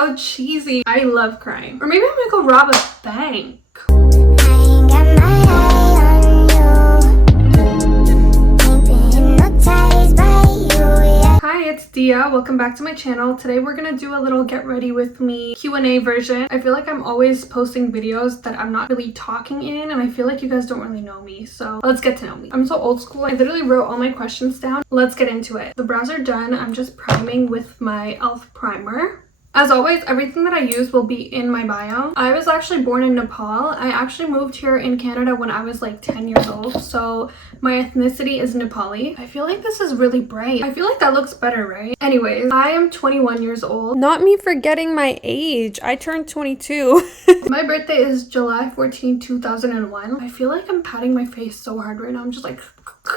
so cheesy. I love crying. Or maybe I'm gonna go rob a bank. Hi, it's Diya. Welcome back to my channel. Today we're gonna do a little get ready with me Q&A version. I feel like I'm always posting videos that I'm not really talking in, and I feel like you guys don't really know me, so let's get to know me. I'm so old school. I literally wrote all my questions down. Let's get into it. The brows are done. I'm just priming with my e.l.f. primer. As always, everything that I use will be in my bio. I was actually born in Nepal. I actually moved here in Canada when I was like 10 years old, so my ethnicity is Nepali. I feel like this is really bright. I feel like that looks better, right? Anyways, I am 21 years old. Not me forgetting my age. I turned 22. My birthday is July 14, 2001. I feel like I'm patting my face so hard right now. I'm just like...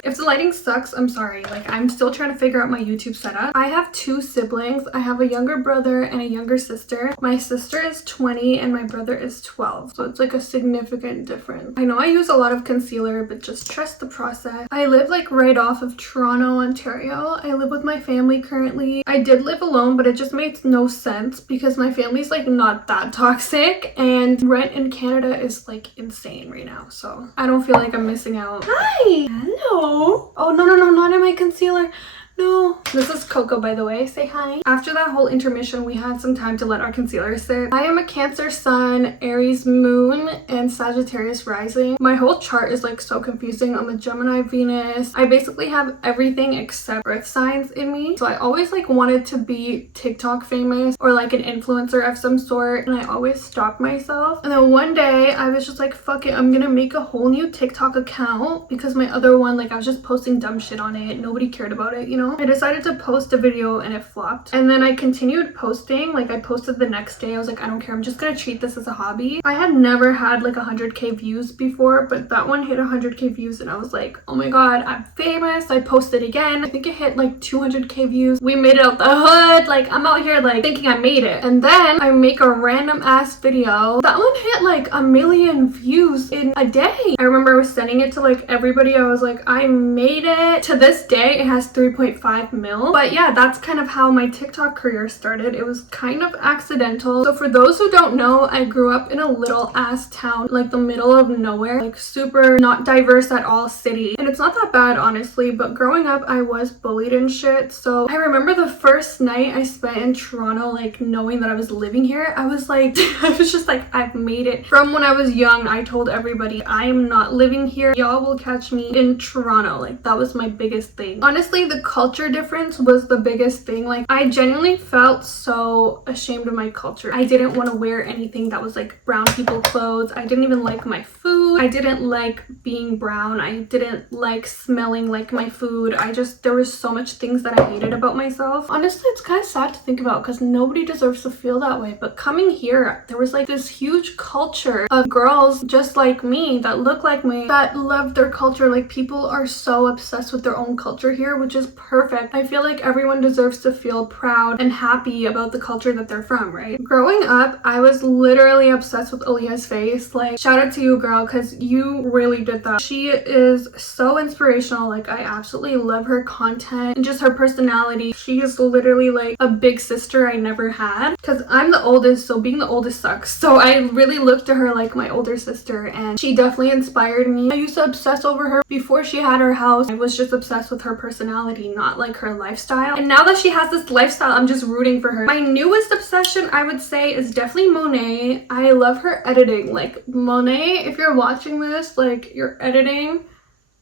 If the lighting sucks, I'm sorry. Like, I'm still trying to figure out my YouTube setup. I have two siblings. I have a younger brother and a younger sister. My sister is 20 and my brother is 12. So it's like a significant difference. I know I use a lot of concealer, but just trust the process. I live like right off of Toronto, Ontario. I live with my family currently. I did live alone, but it just makes no sense because my family's like not that toxic and rent in Canada is like insane right now. So I don't feel like I'm missing out. Hi! Hello! Oh, no, not in my concealer. No. This is Coco, by the way. Say hi. After that whole intermission, we had some time to let our concealer sit. I am a Cancer Sun, Aries Moon, and Sagittarius Rising. My whole chart is like so confusing. I'm a Gemini Venus. I basically have everything except earth signs in me. So I always like wanted to be TikTok famous or like an influencer of some sort. And I always stopped myself. And then one day I was just like, fuck it. I'm gonna make a whole new TikTok account because my other one, like I was just posting dumb shit on it. Nobody cared about it, you know? I decided to post a video and it flopped. And then I continued posting. Like I posted the next day. I was like, I don't care. I'm just gonna treat this as a hobby. I had never had like 100k views before, but that one hit 100k views and I was like, oh my god, I'm famous. I posted again. I think it hit like 200k views. We made it out the hood. Like I'm out here like thinking I made it. And then I make a random ass video. That one hit like 1 million views in a day. I remember I was sending it to like everybody. I was like, I made it. To this day, it has 3.5 mil. But yeah, that's kind of how my TikTok career started. It was kind of accidental. So for those who don't know, I grew up in a little ass town, like the middle of nowhere, like super not diverse at all city. And it's not that bad, honestly, but growing up, I was bullied and shit. So I remember the first night I spent in Toronto, like knowing that I was living here, I was like, I was just like, I've made it. From when I was young, I told everybody, I am not living here. Y'all will catch me in Toronto. Like that was my biggest thing. Honestly, the culture difference was the biggest thing. Like I genuinely felt so ashamed of my culture. I didn't want to wear anything that was like brown people clothes. I didn't even like my food. I didn't like being brown. I didn't like smelling like my food. There was so much things that I hated about myself. Honestly, it's kind of sad to think about because nobody deserves to feel that way. But coming here, there was like this huge culture of girls just like me that look like me that love their culture. Like people are so obsessed with their own culture here, which is perfect. I feel like everyone deserves to feel proud and happy about the culture that they're from, right? Growing up, I was literally obsessed with Aaliyah's face. Like, shout out to you, girl, because you really did that. She is so inspirational. Like, I absolutely love her content and just her personality. She is literally like a big sister I never had because I'm the oldest, so being the oldest sucks. So I really looked to her like my older sister, and she definitely inspired me. I used to obsess over her before she had her house. I was just obsessed with her personality, not like her lifestyle. And now that she has this lifestyle, I'm just rooting for her. My newest obsession, I would say, is definitely Monet. I love her editing. Like, Monet, if you're watching this, like, your editing,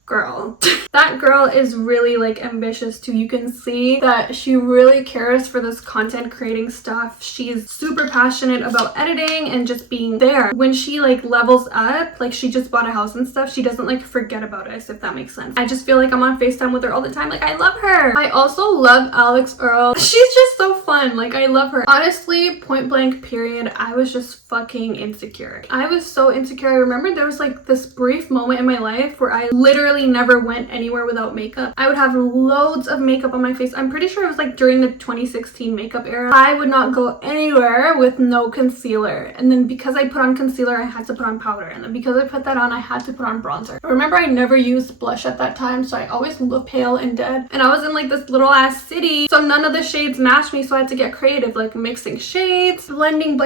girl. That girl is really like ambitious too. You can see that she really cares for this content creating stuff. She's super passionate about editing and just being there. When she like levels up, like she just bought a house and stuff, she doesn't like forget about us, if that makes sense. I just feel like I'm on FaceTime with her all the time. Like I love her. I also love Alex Earl. She's just so fun. Like I love her. Honestly, point blank period, I was just fucking insecure. I was so insecure. I remember there was like this brief moment in my life where I literally literally never went anywhere without makeup. I would have loads of makeup on my face. I'm pretty sure it was like during the 2016 makeup era. I would not go anywhere with no concealer. And then because I put on concealer, I had to put on powder. And then because I put that on, I had to put on bronzer. But remember, I never used blush at that time, so I always looked pale and dead. And I was in like this little ass city, so none of the shades matched me, so I had to get creative, like mixing shades, blending.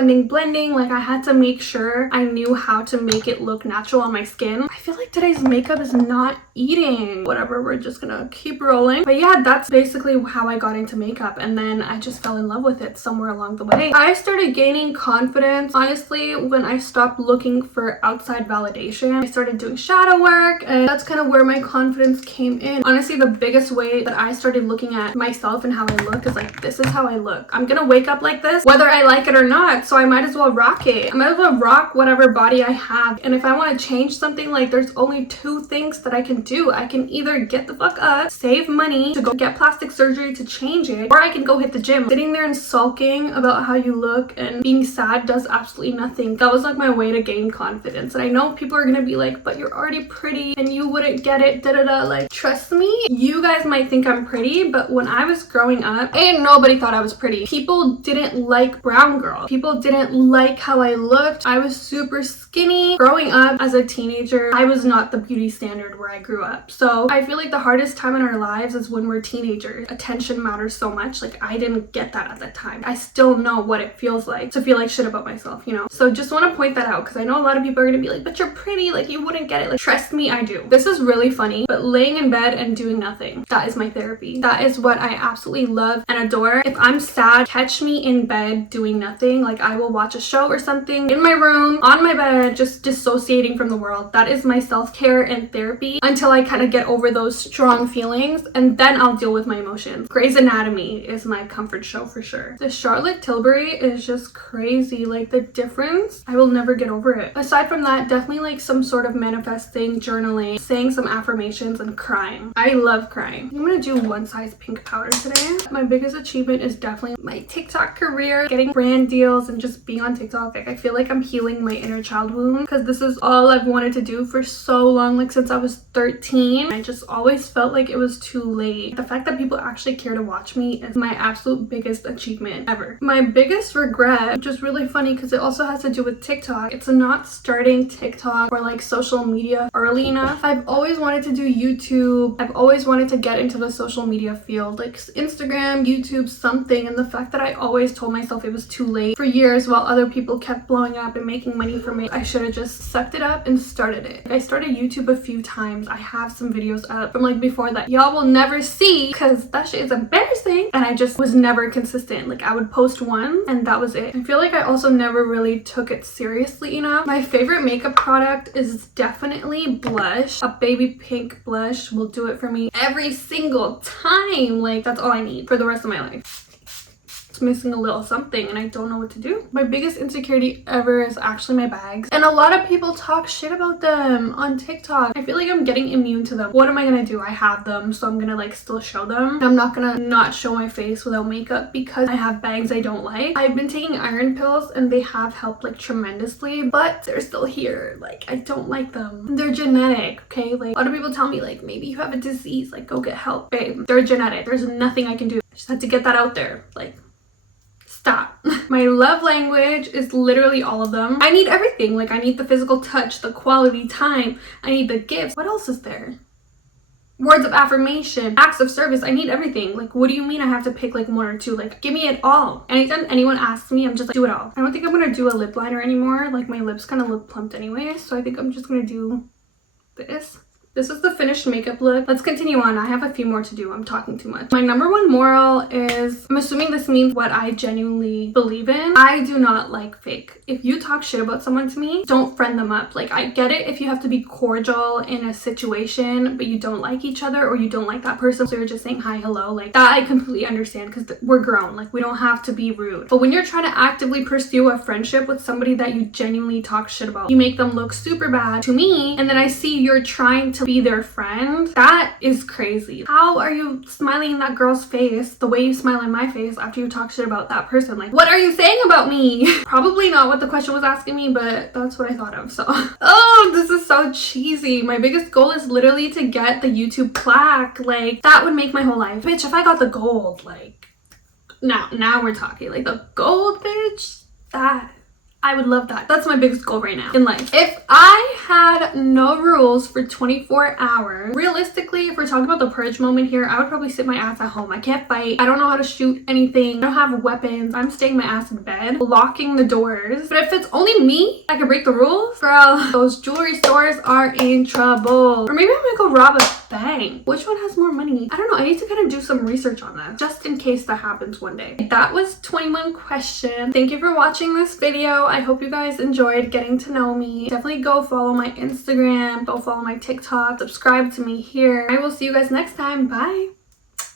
Like I had to make sure I knew how to make it look natural on my skin. I feel like today's makeup is not eating. Whatever, we're just gonna keep rolling. But yeah, that's basically how I got into makeup, and then I just fell in love with it somewhere along the way. I started gaining confidence, honestly, when I stopped looking for outside validation. I started doing shadow work, and that's kind of where my confidence came in. Honestly, the biggest way that I started looking at myself and how I look is like, this is how I look. I'm gonna wake up like this, whether I like it or not, so I might as well rock it. I might as well rock whatever body I have. And if I want to change something, like there's only two things that I can do. I can either get the fuck up, save money to go get plastic surgery to change it, or I can go hit the gym. Sitting there and sulking about how you look and being sad does absolutely nothing. That was like my way to gain confidence. And I know people are gonna be like, but you're already pretty and you wouldn't get it, like, trust me, you guys might think I'm pretty, but when I was growing up, ain't nobody thought I was pretty. People didn't like brown girl. People didn't like how I looked. I was super skinny. Growing up as a teenager, I was not the beauty standard where I grew up. So I feel like the hardest time in our lives is when we're teenagers. Attention matters so much. Like, I didn't get that at that time. I still know what it feels like to feel like shit about myself, you know? So just want to point that out, because I know a lot of people are gonna be like, but you're pretty, like you wouldn't get it. Like, trust me, I do. This is really funny, but laying in bed and doing nothing, that is my therapy. That is what I absolutely love and adore. If I'm sad, catch me in bed doing nothing. Like, I will watch a show or something in my room, on my bed, just dissociating from the world. That is my self-care and therapy until I kind of get over those strong feelings, and then I'll deal with my emotions. Grey's Anatomy is my comfort show for sure. The Charlotte Tilbury is just crazy. Like, the difference, I will never get over it. Aside from that, definitely like some sort of manifesting, journaling, saying some affirmations, and crying. I love crying. I'm gonna do One Size Pink powder today. My biggest achievement is definitely my TikTok career, getting brand deals and just being on TikTok. Like, I feel like I'm healing my inner child wound, because this is all I've wanted to do for so long, like since I was 13. I just always felt like it was too late. The fact that people actually care to watch me is my absolute biggest achievement ever. My biggest regret, which is really funny because it also has to do with TikTok, it's not starting TikTok or like social media early enough. I've always wanted to do YouTube. I've always wanted to get into the social media field, like Instagram, YouTube, something. And the fact that I always told myself it was too late for years while other people kept blowing up and making money from it, I should have just sucked it up and started it. I started YouTube a few times. I have some videos up from like before that y'all will never see because that shit is embarrassing, and I just was never consistent. Like, I would post one and that was it. I feel like I also never really took it seriously enough. My favorite makeup product is definitely blush. A baby pink blush will do it for me every single time. Like, that's all I need for the rest of my life. It's missing a little something and I don't know what to do. My biggest insecurity ever is actually my bags, and a lot of people talk shit about them on TikTok. I feel like I'm getting immune to them. What am I gonna do? I have them, so I'm gonna like still show them. I'm not gonna not show my face without makeup because I have bags I don't like. I've been taking iron pills and they have helped like tremendously, but they're still here. Like, I don't like them. They're genetic, okay? Like, a lot of people tell me like, maybe you have a disease, like go get help. Babe, they're genetic. There's nothing I can do. I just had to get that out there. Like, stop. My love language is literally all of them. I need everything. Like, I need the physical touch, the quality time. I need the gifts. What else is there? Words of affirmation, acts of service. I need everything. Like, what do you mean I have to pick like one or two? Like, give me it all. Anytime anyone asks me, I'm just like, do it all. I don't think I'm gonna do a lip liner anymore. Like, my lips kind of look plumped anyway, so I think I'm just gonna do this. This is the finished makeup look. Let's continue on. I have a few more to do. I'm talking too much. My number one moral is, I'm assuming this means what I genuinely believe in. I do not like fake. If you talk shit about someone to me, don't friend them up. Like, I get it if you have to be cordial in a situation, but you don't like each other or you don't like that person, so you're just saying hi, hello. Like, that I completely understand because we're grown. Like, we don't have to be rude. But when you're trying to actively pursue a friendship with somebody that you genuinely talk shit about, you make them look super bad to me, and then I see you're trying to to be their friend. That is crazy. How are you smiling in that girl's face the way you smile in my face after you talk shit about that person? Like, what are you saying about me? Probably not what the question was asking me, but that's what I thought of. So oh, this is so cheesy. My biggest goal is literally to get the YouTube plaque. Like, that would make my whole life. Bitch, if I got the gold, like, now we're talking. Like, the gold, bitch, that I would love that. That's my biggest goal right now in life. If I had no rules for 24 hours, realistically, if we're talking about the purge moment here, I would probably sit my ass at home. I can't fight. I don't know how to shoot anything. I don't have weapons. I'm staying my ass in bed, locking the doors. But if it's only me, I can break the rules. Girl, those jewelry stores are in trouble. Or maybe I'm gonna go rob a bank. Which one has more money? I don't know. I need to kind of do some research on that just in case that happens one day. That was 21 questions. Thank you for watching this video. I hope you guys enjoyed getting to know me. Definitely go follow my Instagram, go follow my TikTok, subscribe to me here. I will see you guys next time. Bye.